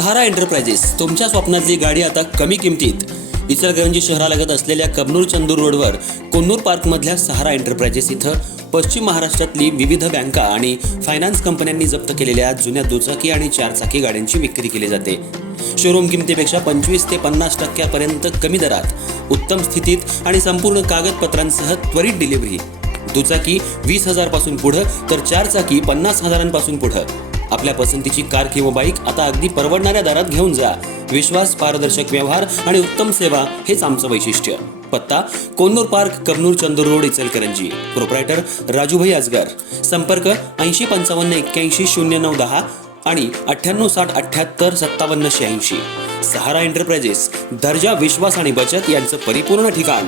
सहारा enterprises तुमच्या स्वप्नातली गाडी आता कमी किमतीत. इचलकरंजी शहरालगत असलेल्या कबनूर चंदूर रोडवर कोन्नूर पार्कमधल्या सहारा एंटरप्राइजेस इथं पश्चिम महाराष्ट्रातली विविध बँका आणि फायनान्स कंपन्यांनी जप्त केलेल्या जुन्या दुचाकी आणि चारचाकी गाड्यांची विक्री केली जाते. शोरूम किमतीपेक्षा 25 ते 50% कमी दरात, उत्तम स्थितीत आणि संपूर्ण कागदपत्रांसह त्वरित डिलिव्हरी. दुचाकी 20,000 पासून पुढं तर चारचाकी 50,000 पुढं. आपल्या पसंतीची कार किंवा बाईक आता अगदी परवडणाऱ्या दरात घेऊन जा. विश्वास, पारदर्शक व्यवहार आणि उत्तम सेवा हेच आमचं वैशिष्ट्य. पत्ता Konnur park, Kabnur Chandur road, Ichalkaranji. Proprietor Rajubhai Ajgar. संपर्क 8055810910 आणि 9860785786. सहारा एंटरप्राइजेस, दर्जा, विश्वास आणि बचत यांचं परिपूर्ण ठिकाण.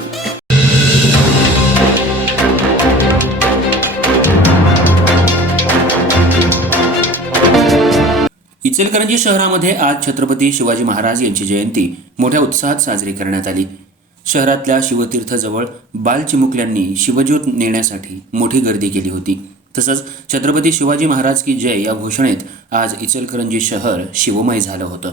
इचलकरंजी शहरामध्ये आज छत्रपती शिवाजी महाराज यांची जयंती मोठ्या उत्साहात साजरी करण्यात आली. शहरातल्या शिवतीर्थजवळ बालचिमुकल्यांनी शिवज्योत नेण्यासाठी मोठी गर्दी केली होती. तसंच छत्रपती शिवाजी महाराज की जय या घोषणेत आज इचलकरंजी शहर शिवमय झालं होतं.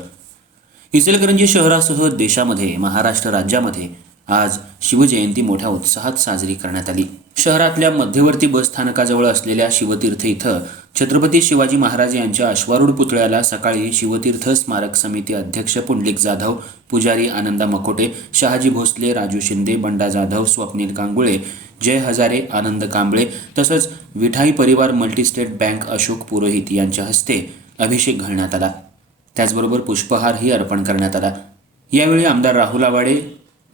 इचलकरंजी शहरासह देशामध्ये, महाराष्ट्र राज्यामध्ये आज शिवजयंती मोठ्या उत्साहात साजरी करण्यात आली. शहरातल्या मध्यवर्ती बस स्थानकाजवळ असलेल्या शिवतीर्थ इथं छत्रपती शिवाजी महाराज यांच्या अश्वारूढ पुतळ्याला सकाळी शिवतीर्थ स्मारक समिती अध्यक्ष पुंडलिक जाधव, पुजारी आनंदा मकोटे, शहाजी भोसले, राजू शिंदे, बंडा जाधव, स्वप्नील कांगुळे, जय हजारे, आनंद कांबळे तसंच विठाई परिवार मल्टीस्टेट बँक अशोक पुरोहित यांच्या हस्ते अभिषेक घालण्यात आला. त्याचबरोबर पुष्पहारही अर्पण करण्यात आला. यावेळी आमदार राहुल आवाडे,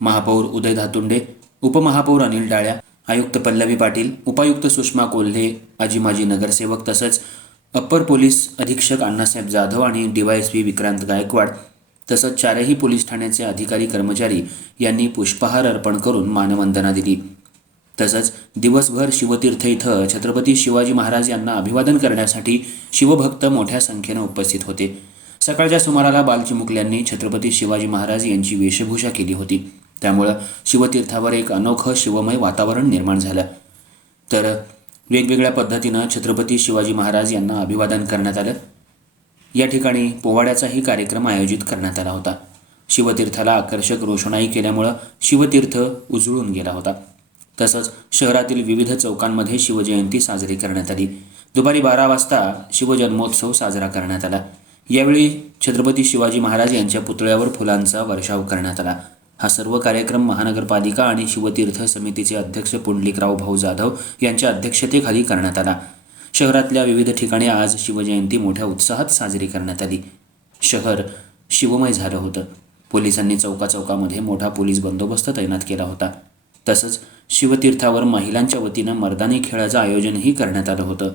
महापौर उदय धातुंडे, उपमहापौर अनिल डाळ्या, आयुक्त पल्लवी पाटील, उपायुक्त सुषमा कोल्हे, आजी माजी नगरसेवक तसंच अप्पर पोलीस अधीक्षक अण्णासाहेब जाधव आणि डीवायएसपी विक्रांत गायकवाड तसंच चारही पोलीस ठाण्याचे अधिकारी कर्मचारी यांनी पुष्पहार अर्पण करून मानवंदना दिली. तसंच दिवसभर शिवतीर्थ इथं छत्रपती शिवाजी महाराज यांना अभिवादन करण्यासाठी शिवभक्त मोठ्या संख्येनं उपस्थित होते. सकाळच्या सुमाराला बालचिमुकल्यांनी छत्रपती शिवाजी महाराज यांची वेशभूषा केली होती. त्यामुळं शिवतीर्थावर एक अनोखं शिवमय वातावरण निर्माण झालं. तर वेगवेगळ्या पद्धतीनं छत्रपती शिवाजी महाराज यांना अभिवादन करण्यात आलं. या ठिकाणी पोवाड्याचाही कार्यक्रम आयोजित करण्यात आला होता. शिवतीर्थाला आकर्षक रोषणाई केल्यामुळं शिवतीर्थ उजळून गेला होता. तसंच शहरातील विविध चौकांमध्ये शिवजयंती साजरी करण्यात आली. दुपारी 12 वाजता शिवजन्मोत्सव साजरा करण्यात आला. यावेळी छत्रपती शिवाजी महाराज यांच्या पुतळ्यावर फुलांचा वर्षाव करण्यात आला. हा सर्व कार्यक्रम महानगरपालिका आणि शिवतीर्थ समितीचे अध्यक्ष पुंडलिकराव भाऊ जाधव यांच्या अध्यक्षतेखाली करण्यात आला. शहरातल्या विविध ठिकाणी आज शिवजयंती मोठ्या उत्साहात साजरी करण्यात आली. शहर शिवमय झालं होतं. पोलिसांनी चौकाचौकामध्ये मोठा पोलीस बंदोबस्त तैनात केला होता. तसंच शिवतीर्थावर महिलांच्या वतीनं मर्दानी खेळाचं आयोजनही करण्यात आलं होतं.